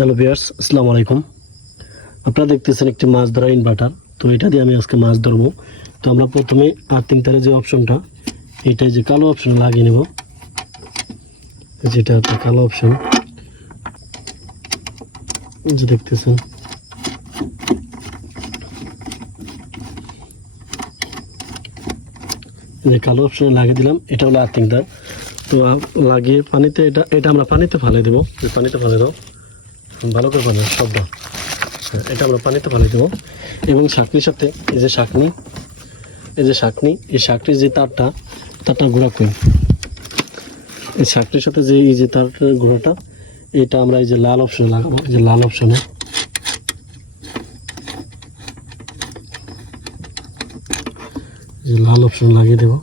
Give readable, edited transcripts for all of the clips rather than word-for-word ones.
Hello viewers, আসসালামু আলাইকুম। আপনারা দেখতেছেন একটি মাছ ধরা ইনভার্টার। তো এটা দিয়ে আমি আজকে মাছ ধরবো। তো আমরা প্রথমে আর্থিং তারের যে অপশনটা, এটাই যে কালো অপশন লাগিয়ে নেব। যেটা আপনার কালো অপশন যে দেখতেছেন, যে কালো অপশনে লাগিয়ে দিলাম। এটা হলো আর্থিং তার। তো লাগিয়ে পানিতে এটা আমরা পানিতে ফালে দেবো। পানিতে ফালে দাও, ভালো করে পানি সবটা। এটা আমরা পানিতে ফালে দেবো এবং শাকনির সাথে এই যে শাকনি, এই শাকনির যে তারটা ঘোরা করি, এই শাকনির সাথে যে এই যে তারটার ঘোরাটা, এটা আমরা এই যে লাল অপশনে লাগাবো। এই যে লাল অপশনে, লাগিয়ে দেবো।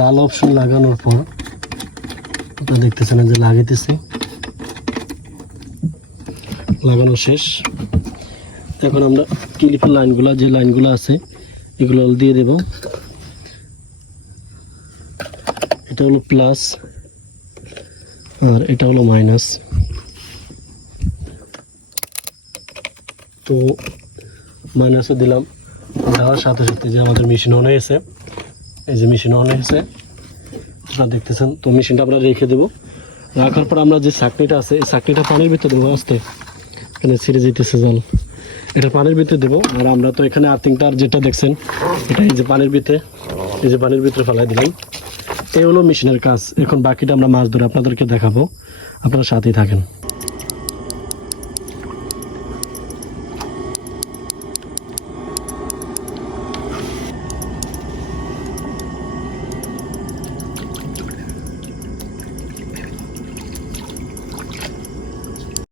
লাল অপশন লাগানোর পর আপনারা দেখতেছেন যে লাগাইতেছি, লাগানো শেষ। এখন আমরা ক্লিপের যে লাইনগুলো আছে এগুলো দিয়ে দেব। এটা হলো প্লাস আর এটা হলো মাইনাস। তো মাইনাসও দিলাম, দেওয়ার সাথে সাথে যে আমাদের মেশিন অন হয়েছে, এই যে মেশিন অন হয়েছে আপনারা দেখতেছেন। তো মেশিনটা আমরা রেখে দেবো। রাখার পর আমরা যে চাকনিটা আছে, এই চাকনিটা পানির ভিতরে দেবো। আস্তে এখানে ছিঁড়ে যেতেছে জল, এটা পানির ভিতরে দেবো। আর আমরা তো এখানে আর্থিংটা যেটা দেখছেন, এটা এই যে পানির ভিতরে ফেলাই দিলাম। এই হলো মেশিনের কাজ। এখন বাকিটা আমরা মাছ ধরে আপনাদেরকে দেখাবো, আপনারা সাথেই থাকেন।